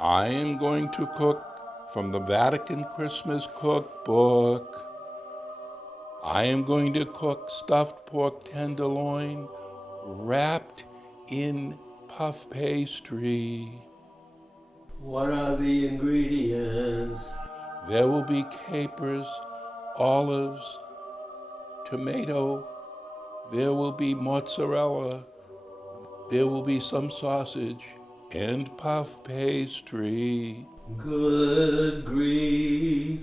I am going to cook from the Vatican Christmas cookbook. I am going to cook stuffed pork tenderloin wrapped in puff pastry. What are the ingredients? There will be capers, olives, tomato. There will be mozzarella. There will be some sausage and puff pastry. Good grief.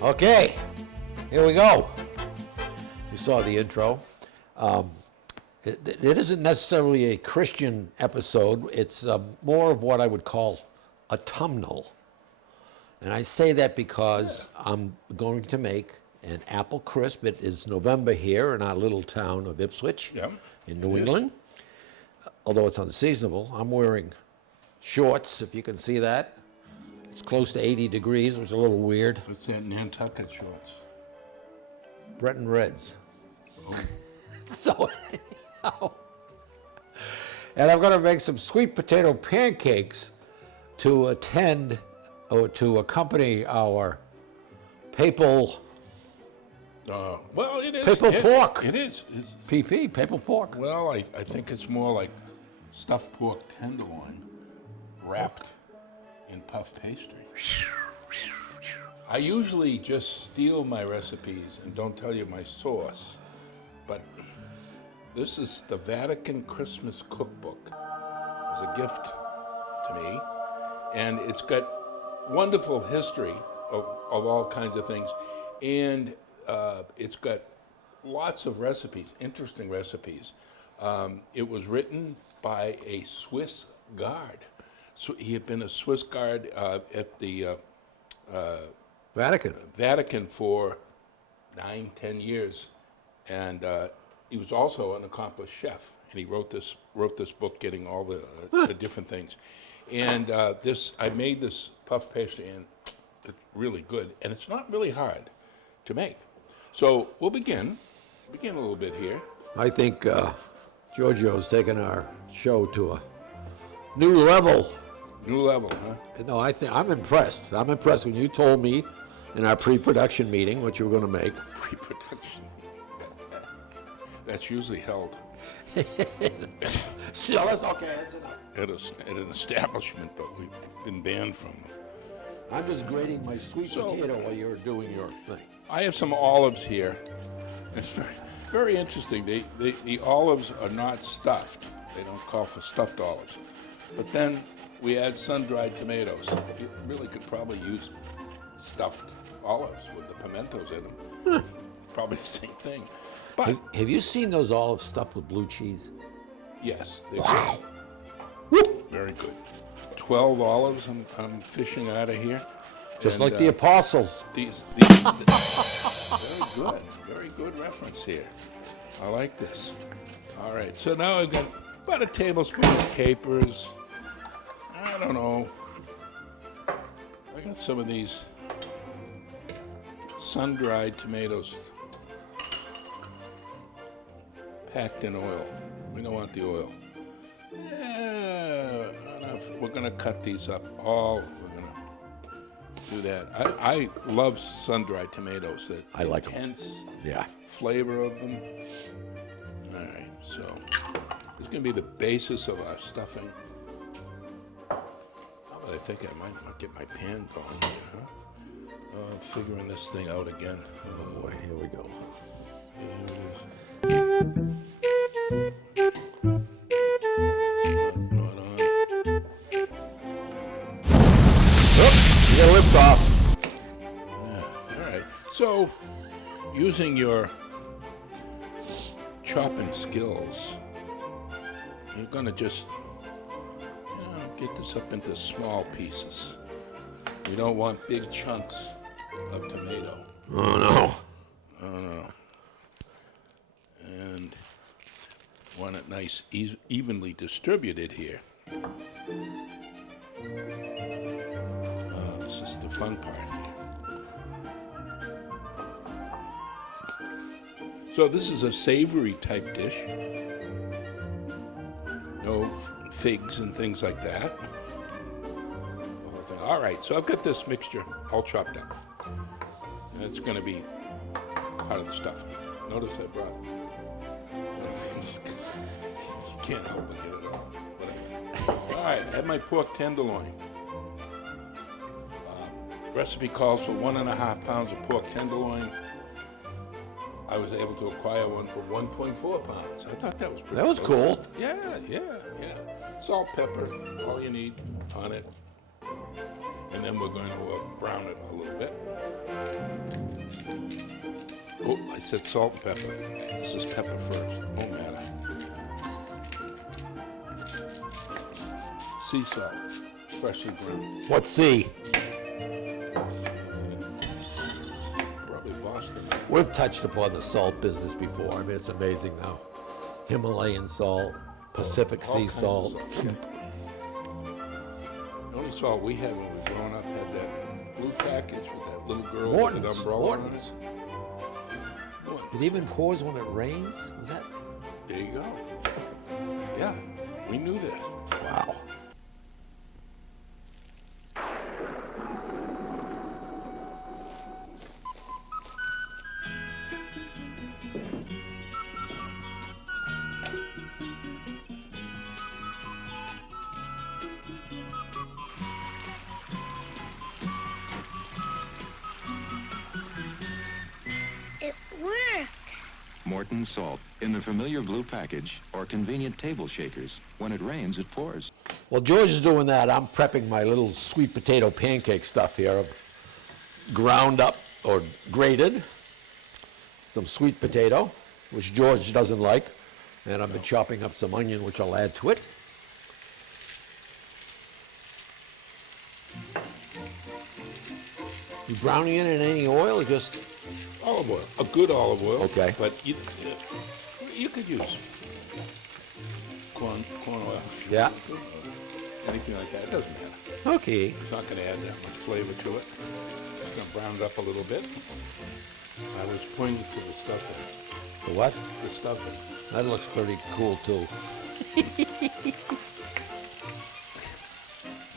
Okay, here we go. You saw the intro. It isn't necessarily a Christian episode. It's more of what I would call autumnal. And I say that because I'm going to make an apple crisp. It is November here in our little town of Ipswich in New England. Although it's unseasonable, I'm wearing shorts, if you can see that. It's close to 80 degrees, which is a little weird. What's that, Nantucket shorts? Breton Reds. Oh. So anyhow, and I'm going to make some sweet potato pancakes to attend or to accompany our papal Well, it is. Papal pork. It is. It's, PP, papal pork. well, I think it's more like stuffed pork tenderloin wrapped in puff pastry. I usually just steal my recipes and don't tell you my source, but this is the Vatican Christmas cookbook. It was a gift to me, and it's got wonderful history of all kinds of things, and it's got lots of recipes, interesting recipes. It was written by a Swiss guard. So he had been a Swiss guard at the Vatican for 9-10 years, and he was also an accomplished chef. And he wrote this book, getting all the different things. And I made this puff pastry, and it's really good, and it's not really hard to make. So we'll begin a little bit here. I think Giorgio's taken our show to a new level. New level, huh? No, I'm impressed. I'm impressed when you told me in our pre-production meeting what you were going to make. Pre-production. That's usually held Still, that's okay. That's enough. at an establishment, but we've been banned from them. I'm just grating my sweet potato while you're doing your thing. I have some olives here. It's very, very interesting. The olives are not stuffed. They don't call for stuffed olives. But then we add sun-dried tomatoes. You really could probably use stuffed olives with the pimentos in them. Probably the same thing. But Have you seen those olives stuffed with blue cheese? yes, they're Wow. good. Very good. 12 olives I'm fishing out of here. Just And, like the apostles. These very good reference here. I like this. All right, so now I've got about a tablespoon of capers. I don't know. I got some of these sun-dried tomatoes packed in oil. We don't want the oil. Yeah, enough. We're gonna cut these up all. We're gonna do that. I love sun-dried tomatoes. That I like 'em. intense Yeah. flavor of them. All right, so this is gonna be the basis of our stuffing. Now that I think I might get my pan going here, huh? Figuring this thing out again. Oh boy, here we go. Not on. You got a lift off. All right. So, using your chopping skills, you're gonna just, get this up into small pieces. We don't want big chunks of tomato. Oh no. And want it nice, evenly distributed here. This is the fun part here. So this is a savory type dish. No figs and things like that. The whole thing. All right, so I've got this mixture all chopped up. And it's going to be part of the stuffing. Notice I brought one of these because you can't help but get it all. Whatever. All right, I have my pork tenderloin. Recipe calls for 1.5 pounds of pork tenderloin. I was able to acquire one for 1.4 pounds. I thought that was pretty That was cool. Yeah. Salt, pepper, all you need on it. And then we're going to brown it a little bit. Oh, I said salt and pepper. This is pepper first. Won't matter. Sea salt, freshly ground. What's C? Probably Boston. We've touched upon the salt business before. I mean, it's amazing now. Himalayan salt, Pacific All sea kinds of salt. salts, yeah. The only salt we had when we were growing up had that blue package with that little girl with an umbrella Morton's. on it. Morton's. It even pours when it rains? Was that? There you go. Yeah, we knew that. Wow. It works. Morton salt in the familiar blue package or convenient table shakers. When it rains, it pours. Well, George is doing that. I'm prepping my little sweet potato pancake stuff here. Ground up or grated some sweet potato, which George doesn't like. And I've been chopping up some onion, which I'll add to it. You browning it in any oil or just? Olive oil, a good olive oil. Okay. But you could use corn oil. Yeah. Anything like that, it doesn't matter. Okay. It's not going to add that much flavor to it. It's going to brown it up a little bit. I was pointing to the stuffing. The what? The stuffing. That looks pretty cool too.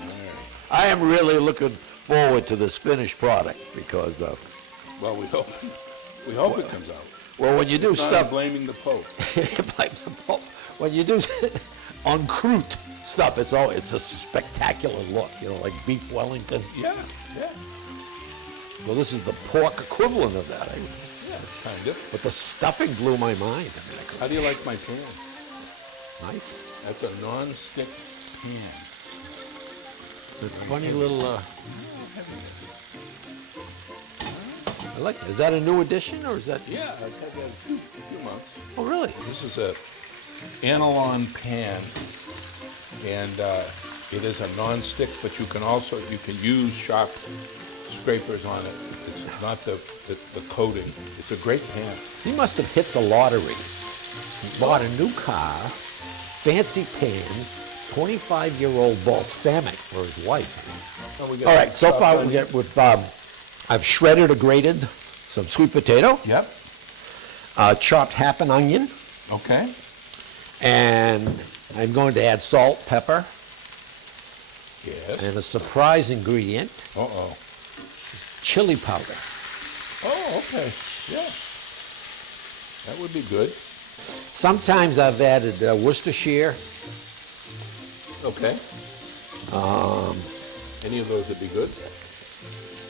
All right. I am really looking forward to this finished product because, Well, we hope it comes out. well, when you do Not stuff, blaming the Pope. when you do en croûte stuff, it's a spectacular look, like beef Wellington. Yeah. Well, this is the pork equivalent of that, Yeah, kind of. but the stuffing blew my mind. I mean, How do you like my pan? nice. That's a non-stick pan. Funny little. I like it. Is that a new addition or is that? Yeah, I've had that a few months. Oh, really? This is a Analon pan, and it is a non-stick, but you can use sharp scrapers on it. It's not the coating. It's a great pan. He must have hit the lottery. Bought a new car, fancy pan, 25-year-old balsamic for his wife. Oh, we got All right, so chopped far onion. I've shredded or grated some sweet potato, Yep. chopped half an onion, Okay. and I'm going to add salt, pepper, Yes. and a surprise ingredient, Uh-oh. chili powder. Oh, okay. Yeah. That would be good. Sometimes I've added Worcestershire. Okay. Any of those would be good.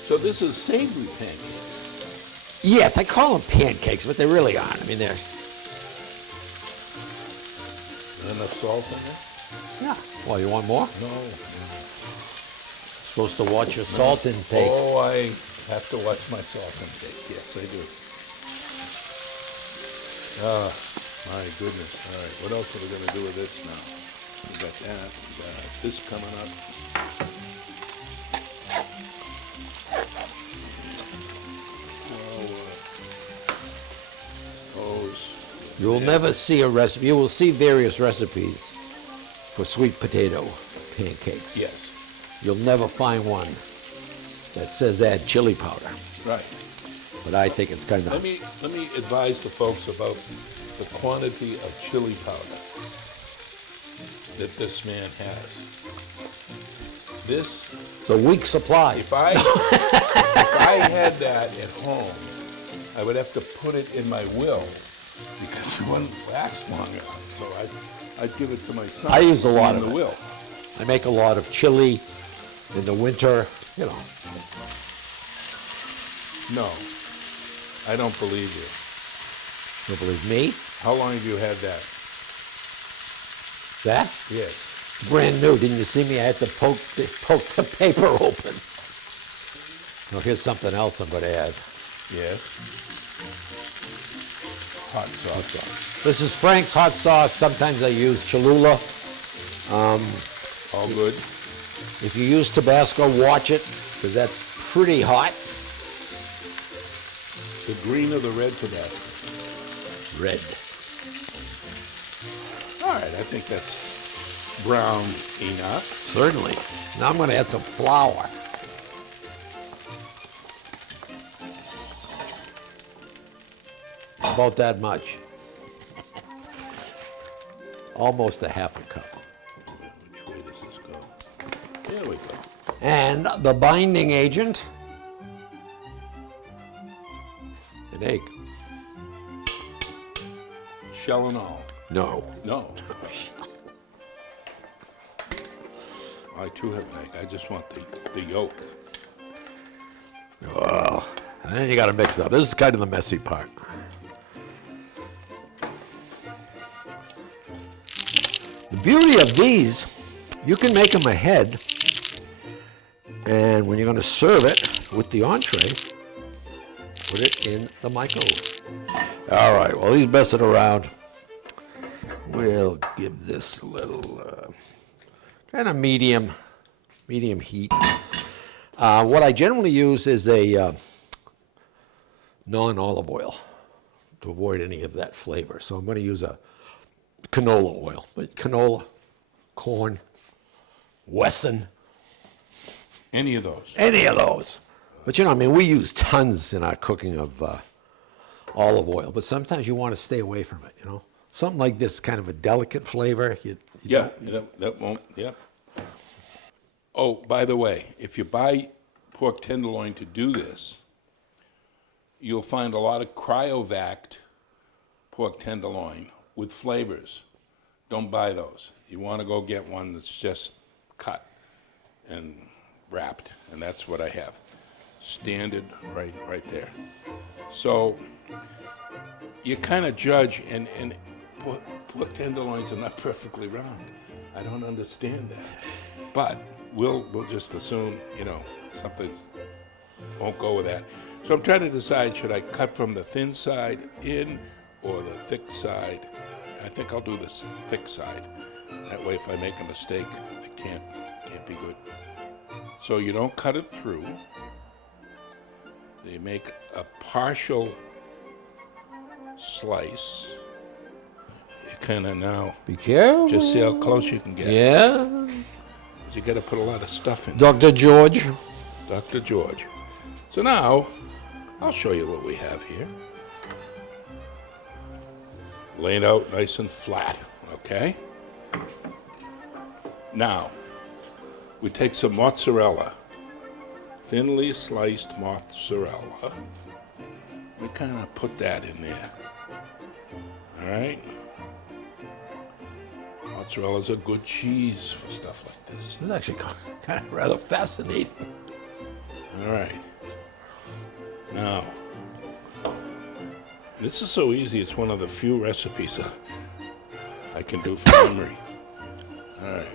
So this is savory pancakes. Yes, I call them pancakes, but they really aren't. I mean, they're, Enough salt in there? yeah. Well, you want more? No. Supposed to watch your salt intake. Oh, I have to watch my salt intake. Yes, I do. Ah, my goodness. All right, what else are we going to do with this now? We got that. We got this coming up. Those. You'll never see a recipe. You will see various recipes for sweet potato pancakes. Yes, You'll never find one that says add chili powder. right. but I think it's kind of... Let me advise the folks about the quantity of chili powder that this man has. This, It's a weak supply. if I had that at home, I would have to put it in my will because it wouldn't last long enough. So I'd give it to my son. I use a lot in of the it. will. I make a lot of chili in the winter, you know. No, I don't believe you. You believe me? How long have you had that? That? Yes. Brand new. Didn't you see me? I had to poke the paper open. Now here's something else I'm going to add. Yes. Hot sauce. This is Frank's hot sauce. Sometimes I use Cholula. All good. If you use Tabasco, watch it, because that's pretty hot. The green or the red Tabasco? Red. All right, I think that's brown enough. Certainly. Now I'm going to add some flour. About that much. Almost a half a cup. Which way does this go? There we go. And the binding agent, an egg. Shell and all. No. No. I too have an egg. I just want the yolk. Oh, and then you got to mix it up. This is kind of the messy part. The beauty of these, you can make them ahead, and when you're going to serve it with the entree, put it in the microwave. All right, while he's messing around, we'll give this a little kind of medium heat. What I generally use is a non-olive oil to avoid any of that flavor. So I'm going to use a canola oil. Canola, corn, Wesson, Any of those. any of those. But you know, I mean, we use tons in our cooking of olive oil, but sometimes you want to stay away from it, you know? Something like this, kind of a delicate flavor. You Yeah, that won't, yep. Oh, by the way, if you buy pork tenderloin to do this, you'll find a lot of cryovac pork tenderloin with flavors. Don't buy those. You want to go get one that's just cut and wrapped, and that's what I have. Standard right there. So you kind of judge, and pork tenderloins are not perfectly round. I don't understand that. But we'll just assume, you know, something won't go with that. So I'm trying to decide, should I cut from the thin side in or the thick side? I think I'll do this thick side. That way if I make a mistake, it can't be good. So you don't cut it through. You make a partial slice. You kind of now Be careful. just see how close you can get. Yeah. You got to put a lot of stuff in. Dr. George. Dr. George. So now, I'll show you what we have here. Laid out nice and flat, okay? Now, we take some mozzarella, thinly sliced mozzarella. We kind of put that in there, all right? Mozzarella's a good cheese for stuff like this. It's actually kind of rather fascinating. All right. Now, this is so easy. It's one of the few recipes I can do from memory. All right.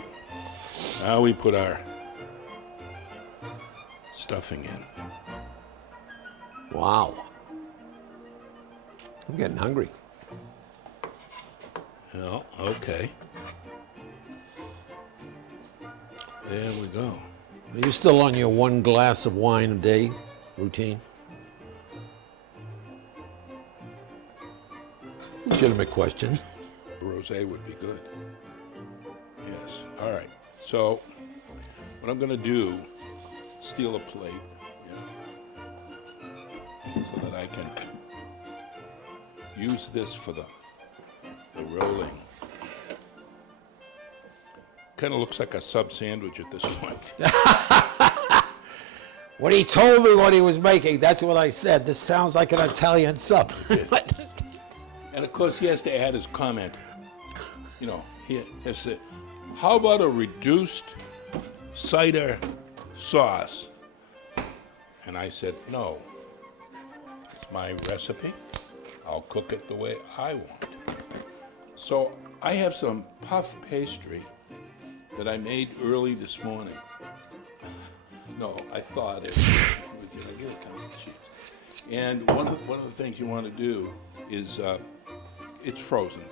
Now we put our stuffing in. Wow. I'm getting hungry. Well, okay. There we go. Are you still on your 1 glass of wine a day routine? Legitimate question. Rosé would be good. Yes. All right. So, what I'm going to do, steal a plate, yeah, so that I can use this for the rolling. Kind of looks like a sub sandwich at this point. When he told me what he was making, that's what I said. This sounds like an Italian sub. And of course, he has to add his comment. You know, he has to, how about a reduced cider sauce? And I said, no. It's my recipe. I'll cook it the way I want. So I have some puff pastry that I made early this morning. No, I thought it was, you know, here it comes the cheese. And one of the things you want to do is, it's frozen,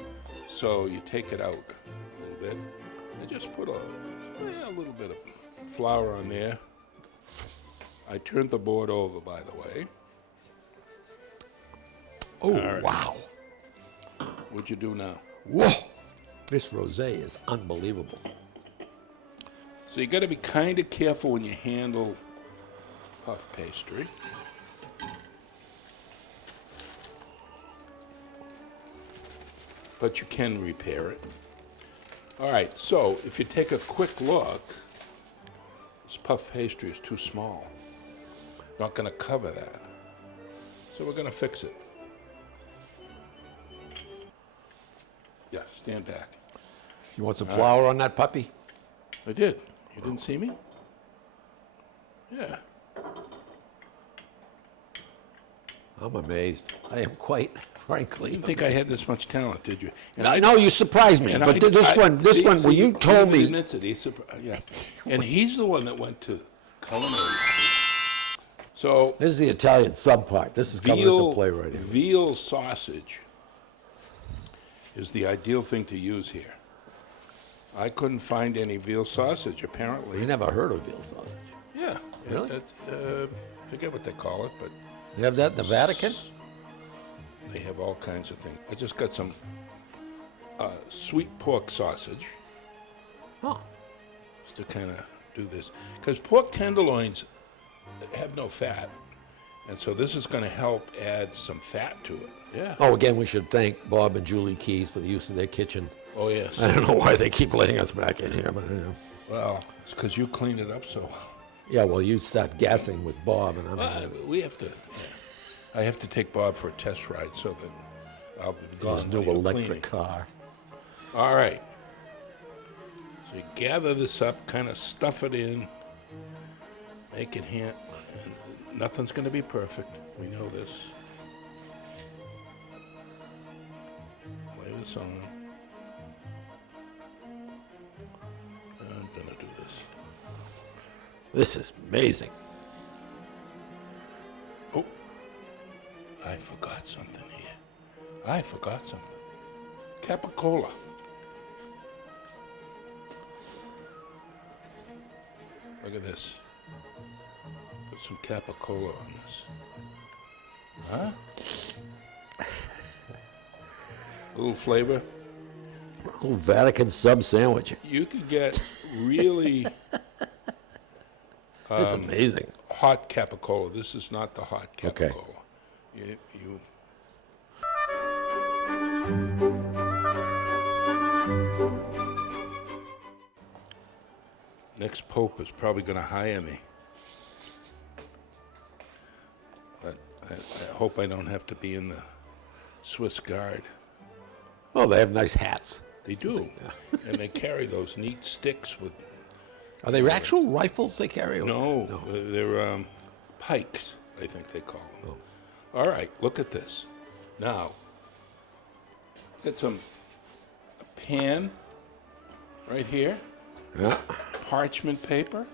so you take it out a little bit and just put a little bit of flour on there. I turned the board over, by the way. Oh, right. wow. What'd you do now? Whoa. This rosé is unbelievable. So you got to be kind of careful when you handle puff pastry. But you can repair it. All right, so if you take a quick look, this puff pastry is too small. Not going to cover that. So we're going to fix it. Yeah, stand back. You want some flour on that puppy? I did. You didn't see me? Yeah. I'm amazed. I am quite, You frankly. didn't think I had this much talent, did you? And No, you surprised me. and But I- this I- one, when see, you told he me, admits it. Yeah. And he's the one that went to culinary school. So this is the Italian sub part. This is coming into play right here. veal sausage is the ideal thing to use here. I couldn't find any veal sausage, apparently. You never heard of veal sausage. Yeah. Really? Forget what they call it, but You have that in the Vatican? they have all kinds of things. I just got some sweet pork sausage Oh, just to kind of do this. Because pork tenderloins have no fat, and so this is going to help add some fat to it. Yeah. Oh, again, we should thank Bob and Julie Keys for the use of their kitchen. Oh, yes. I don't know why they keep letting us back in here, but you know. Well, it's because you cleaned it up so. Yeah, well, you start gassing with Bob, and We have to. I have to take Bob for a test ride so that I'll be gone. his new while you're electric cleaning. car. All right. So you gather this up, kind of stuff it in, make it and nothing's going to be perfect. We know this. Lay this on. I'm going to do this. This is amazing. Oh, I forgot something here. I forgot something. Capicola. Look at this. Put some capicola on this. Huh? A little flavor. Oh, Vatican sub sandwich. You could get really It's amazing. hot capicola. This is not the hot capicola. Okay. You Next pope is probably going to hire me. But I hope I don't have to be in the Swiss Guard. Oh, they have nice hats. They do. And they carry those neat sticks with, Are they actual rifles they carry? no, they're pikes, I think they call them. Oh. All right, look at this. Now, get a pan right here, Yeah. parchment paper.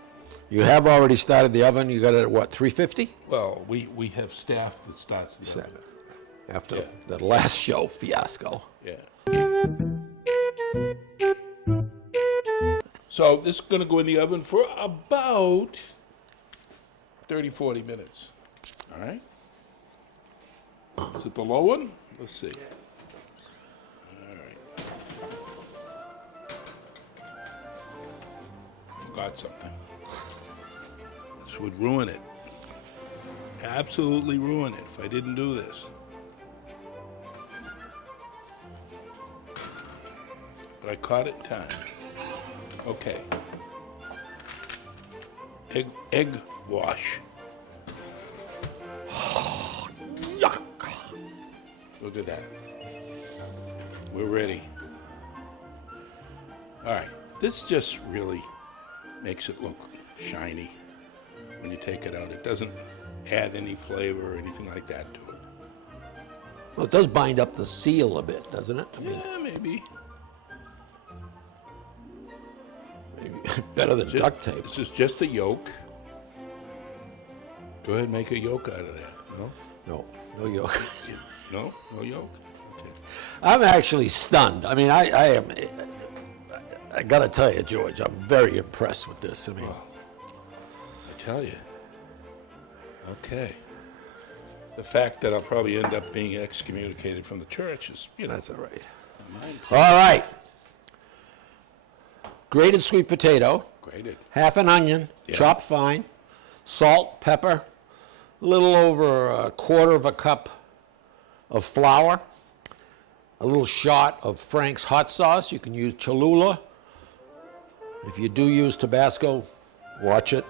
You have already started the oven. You got it at what, 350? Well, we have staff that starts the oven. After Yeah. that last show fiasco. Yeah. So this is going to go in the oven for about 30, 40 minutes. All right? Is it the low one? Let's see. All right. Forgot something. This would ruin it. absolutely ruin it if I didn't do this. But I caught it in time. Okay. Egg wash. Yuck. Look at that. We're ready. All right. This just really makes it look shiny when you take it out. It doesn't add any flavor or anything like that to it. Well, it does bind up the seal a bit, doesn't it? I mean, Yeah, maybe. maybe better than duct tape. This is just the yolk. Go ahead and make a yolk out of that. No? No yolk. No? No yolk? Okay. I'm actually stunned. I mean, I am. I gotta tell you, George, I'm very impressed with this. I mean, I tell you. Okay. The fact that I'll probably end up being excommunicated from the church is, that's all right. mine. All right. Grated sweet potato, Grated. half an onion, Yeah. chopped fine, salt, pepper, a little over a quarter of a cup of flour, a little shot of Frank's hot sauce. You can use Cholula. If you do use Tabasco, watch it.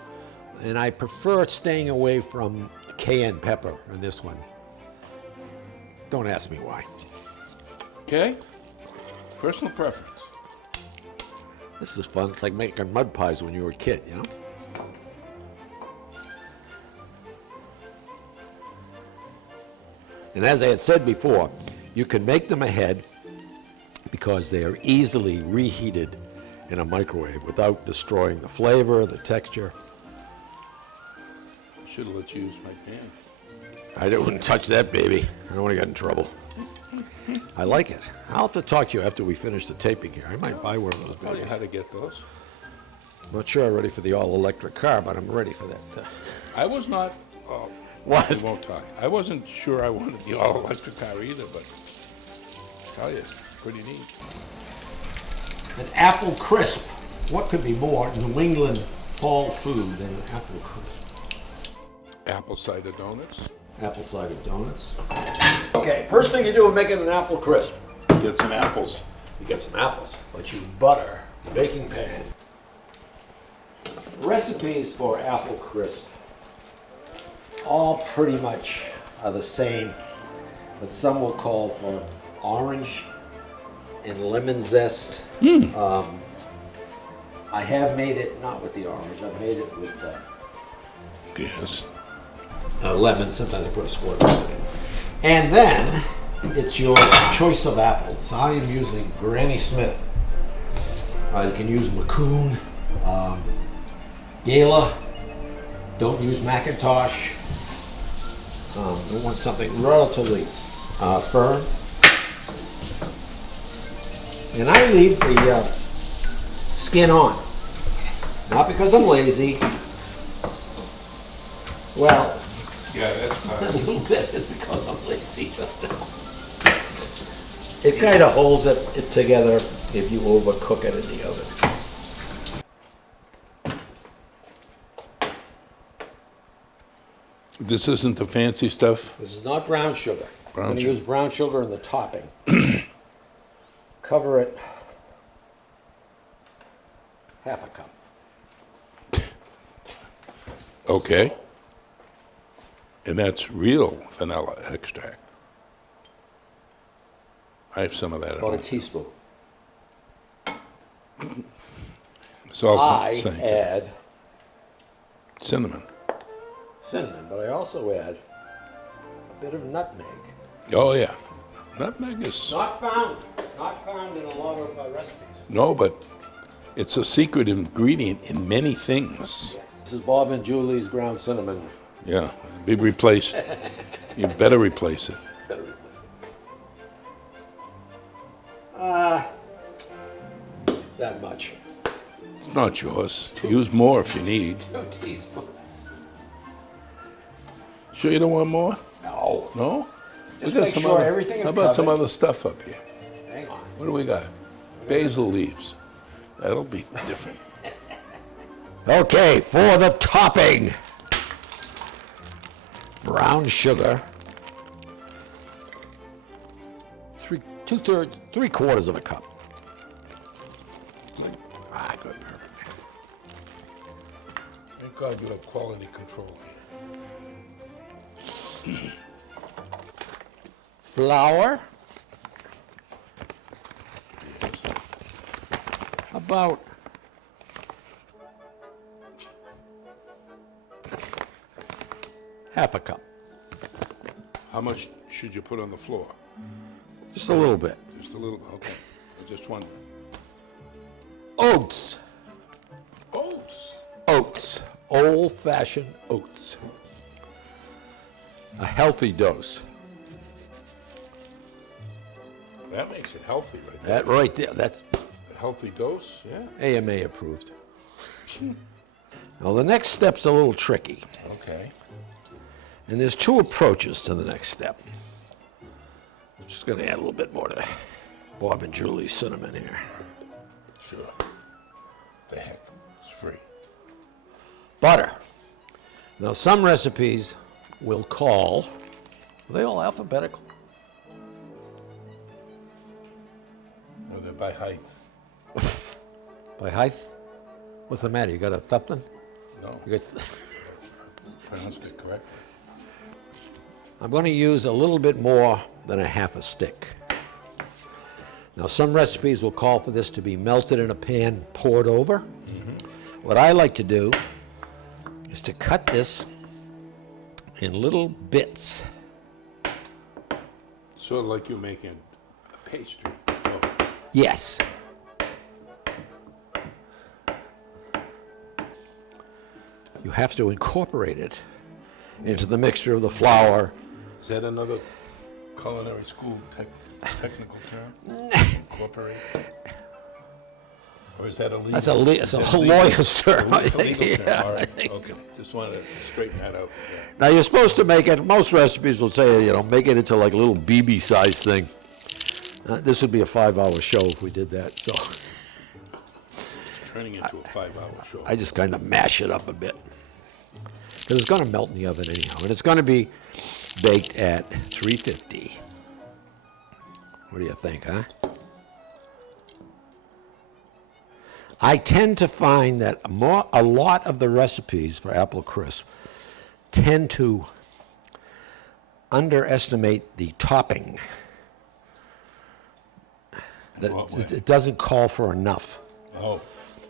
And I prefer staying away from cayenne pepper in this one. Don't ask me why. Okay? Personal preference. This is fun. It's like making mud pies when you were a kid, you know? And as I had said before, you can make them ahead because they are easily reheated in a microwave without destroying the flavor, the texture. Should have let you use my pan. I wouldn't touch that baby. I don't want to get in trouble. I like it. I'll have to talk to you after we finish the taping here. I might buy one of those Tell you babies. how to get those. I'm not sure I'm ready for the all-electric car, but I'm ready for that. I was not. What? We won't talk. I wasn't sure I wanted the all-electric car either, but I tell you, it's pretty neat. An apple crisp. What could be more New England fall food than an apple crisp? Apple cider donuts. Apple cider donuts. Okay, first thing you do in making an apple crisp, Get some apples. you get some apples, but you butter the baking pan. Recipes for apple crisp all pretty much are the same, but some will call for orange and lemon zest. I have made it not with the orange. I've made it with Yes. lemon. Sometimes I put a squirt of lemon in. And then it's your choice of apples. I am using Granny Smith. You can use Macoun, Gala. Don't use Macintosh. You want something relatively firm. And I leave the skin on. Not because I'm lazy. Well, Yeah, that's a fine. little bit is because I'm lazy. It kind of holds it together if you overcook it in the oven. This isn't the fancy stuff. This is not brown sugar. Brown I'm going to sugar. use brown sugar in the topping. Cover it half a cup. Okay. And that's real vanilla extract. I have some of that at About a home. teaspoon. It's all I scientific. add Cinnamon. cinnamon, but I also add a bit of nutmeg. Oh, yeah. Nutmeg is... Not found in a lot of recipes. No, but it's a secret ingredient in many things. This is Bob and Julie's ground cinnamon. Yeah, be replaced. You better replace it. Better replace it. That much. It's not yours. Use more if you need. 2 teaspoons. Sure you don't want more? No. No? Just We got make some sure other- everything is How about some covered. other stuff up here? Hang on. What do we got? Basil leaves. That'll be different. Okay, for the topping. brown sugar, 3/4 of a cup. Good. Ah, good, perfect. Thank God you have quality control here. Flour. About half a cup. How much should you put on the floor? Just a little bit. Just a little, okay. I just wonder. Oats. Oats. Oats. Old-fashioned oats. A healthy dose. That makes it healthy right there. That right there, that's A healthy dose, yeah. AMA approved. Now the next step's a little tricky, Okay. and there's two approaches to the next step. I'm just gonna add a little bit more to Bob and Julie's cinnamon here. Sure. The heck, it's free. Butter. Now some recipes will call, are they all alphabetical? No, they're by height. By height? What's the matter? You got a something? No, You got, pronounced it correctly. I'm going to use a little bit more than a half a stick. Now, some recipes will call for this to be melted in a pan, poured over. What I like to do is to cut this in little bits. Sort of like you're making a pastry. Oh, Yes. You have to incorporate it into the mixture of the flour. is that another culinary school technical term? Incorporate? Or is that a legal? That's is that a lawyer's term, I legal think. term? Yeah, All I right, think. okay. Just wanted to straighten that out. Yeah. Now you're supposed to make it, most recipes will say, make it into like a little BB-sized thing. This would be a 5-hour show if we did that, so Turning into a 5-hour show. I just kind of mash it up a bit. Because it's going to melt in the oven anyhow, and it's going to be baked at 350. What do you think, huh? I tend to find that a lot of the recipes for apple crisp tend to underestimate the topping. That what way? it doesn't call for enough. Oh,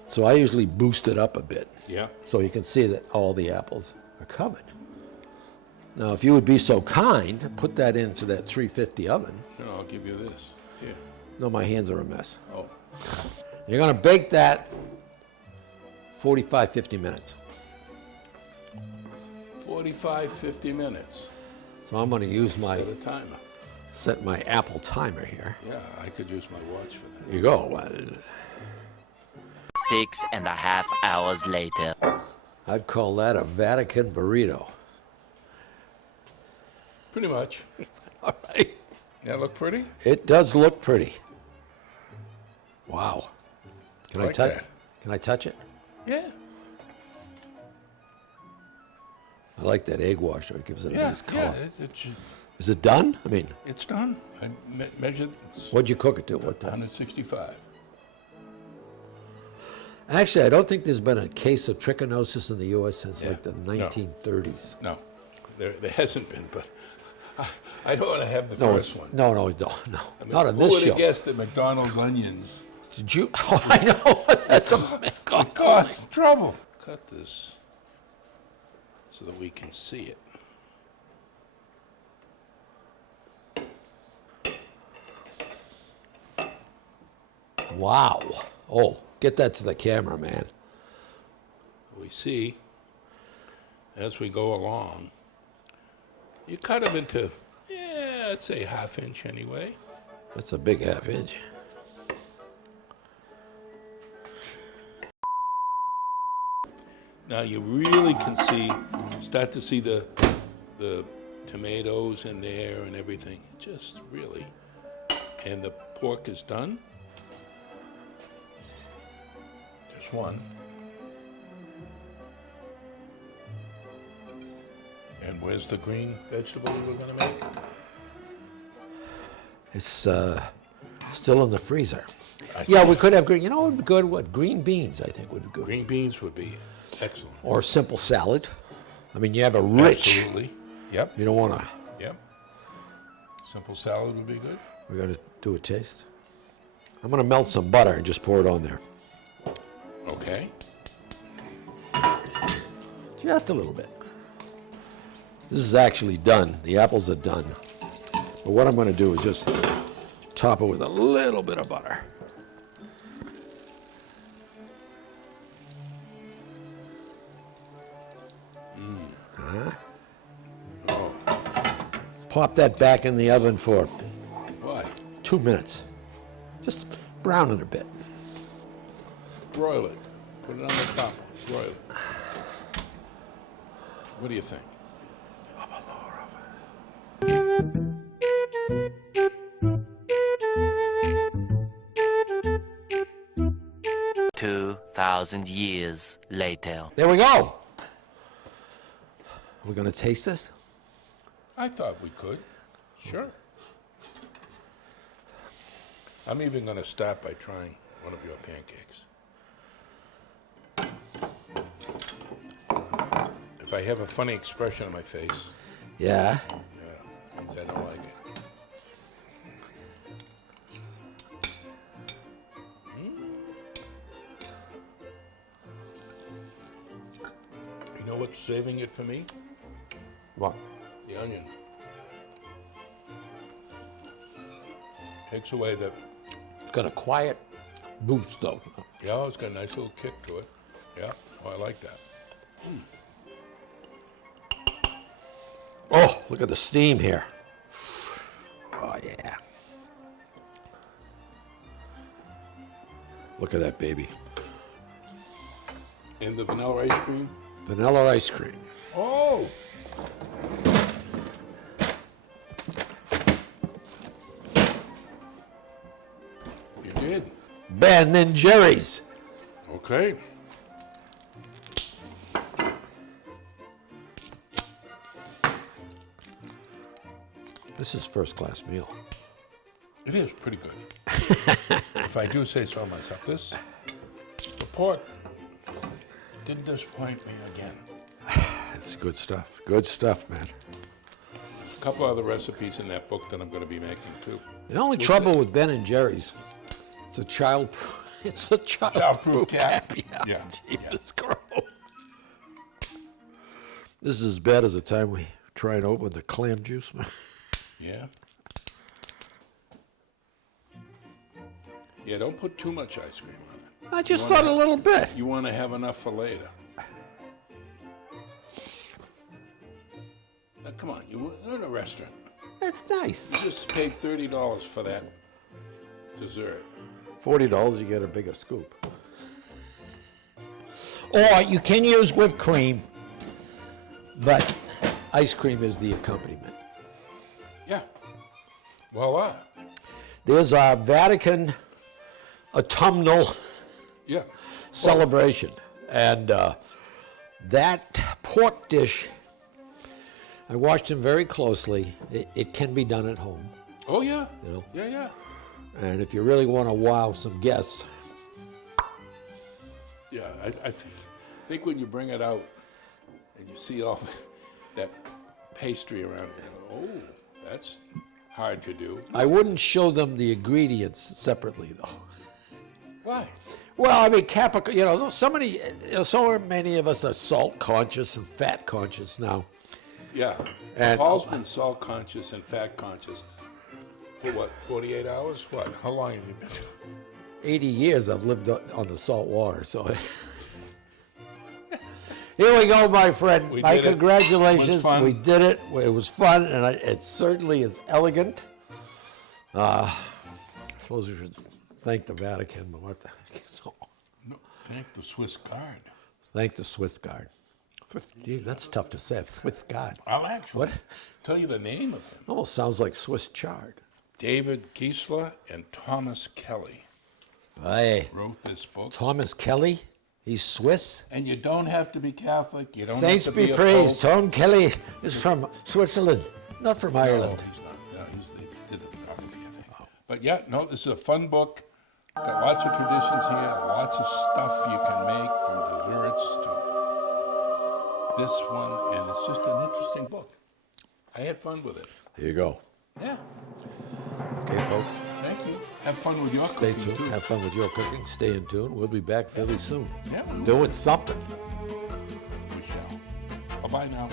So I usually boost it up a bit yeah. so you can see that all the apples are covered. Now, if you would be so kind, put that into that 350 oven. No, I'll give you this. Here. No, my hands are a mess. Oh, You're going to bake that 45, 50 minutes. 45, 50 minutes. So I'm going to use Set my apple timer here. Yeah, I could use my watch for that. Here you go. 6.5 hours later. I'd call that a Vatican burrito. Pretty much. All right. Yeah, look pretty? It does look pretty. Wow. Can I Like touch? that. Can I touch it? Yeah. I like that egg wash. It gives it a Yeah, nice color. yeah. Is it done? I mean, It's done. I measured what'd you cook it to? What time? 165. Actually, I don't think there's been a case of trichinosis in the U.S. since Yeah. like the No. 1930s. No, there hasn't been, but I don't want to have the No, first one. no, no, I mean, not on who this would show. have guessed that McDonald's onions Did you? Oh, I know. That's a cost trouble? Cut this so that we can see it. Wow. Oh, get that to the camera, man. We see as we go along. You cut them into, yeah, let's say ½ inch anyway. That's a big ½ inch. Now you really can start to see the tomatoes in there and everything. Just really. And the pork is done. Just one. And where's the green vegetable you were going to make? It's still in the freezer. I Yeah, see. we could have green. You know what would be good? What? Green beans, I think, would be good. Green beans would be excellent. Or simple salad. I mean, you have a rich. Absolutely. Yep. You don't want to. Yep. Simple salad would be good. We got to do a taste. I'm going to melt some butter and just pour it on there. Okay. Just a little bit. This is actually done. The apples are done. But what I'm going to do is just top it with a little bit of butter. Pop that back in the oven for Why? 2 minutes. Just brown it a bit. Broil it. Put it on the top. Broil it. What do you think? 2,000 years later. There we go. We're going to taste this. I thought we could. Sure. I'm even going to start by trying one of your pancakes. If I have a funny expression on my face, Yeah. means I don't like it. You know what's saving it for me? What? The onion. Takes away the, It's got a quiet boost, though. yeah, it's got a nice little kick to it. Yeah, oh, I like that. Oh, look at the steam here. Oh, yeah. Look at that baby. And the vanilla ice cream? Vanilla ice cream. Oh! You did. Ben and Jerry's. Okay. This is first class meal. It is pretty good. If I do say so myself, this report didn't disappoint me again. It's good stuff. Good stuff, man. A couple other recipes in that book that I'm going to be making too. The only trouble with Ben and Jerry's, it's a child. It's a Childproof cap. Yeah. Yeah. Jesus Christ. This is as bad as the time we try and open the clam juice. Yeah. Yeah, don't put too much ice cream on it. I just You thought wanna- a little bit. You want to have enough for later. Now, come on, you're in a restaurant. That's nice. You just paid $30 for that dessert. $40, you get a bigger scoop. Or you can use whipped cream, but ice cream is the accompaniment. Yeah. Voila. There's our Vatican autumnal Yeah. celebration. And that pork dish, I watched him very closely. It can be done at home. Oh, yeah. You know? Yeah, yeah. And if you really want to wow some guests, Yeah, I think when you bring it out and you see all that pastry around it, you go, oh, that's hard to do. I wouldn't show them the ingredients separately, though. Why? Well, I mean, so many of us are salt conscious and fat conscious now. Yeah. And- Paul's been salt conscious and fat conscious for what, 48 hours? What? How long have you been? 80 years I've lived on the salt water, so. Here we go, my friend. We My did it. congratulations. It was fun. We did it. It was fun, and it certainly is elegant. I suppose we should thank the Vatican, but what the heck? So, No, thank the Swiss Guard. thank the Swiss Guard. Geez, that's tough to say. Swiss Guard. I'll actually What? tell you the name of him. Almost sounds like Swiss chard. David Kiesler and Thomas Kelly Hey, wrote this book. Thomas Kelly? He's Swiss. And you don't have to be Catholic. You don't Saints have to be be a praised. Pope. Tom Kelly is from Switzerland, not from Ireland. No, he's not. No, they did the photography, I think. But yeah, no, this is a fun book. Got lots of traditions here, lots of stuff you can make, from desserts to this one, and it's just an interesting book. I had fun with it. There you go. Yeah, Okay, folks. thank you. Have fun with your Stay cooking tuned. too. Have fun with your cooking. Stay in tune. We'll be back fairly soon. Yeah, we will. Doing something. We shall. Bye-bye now.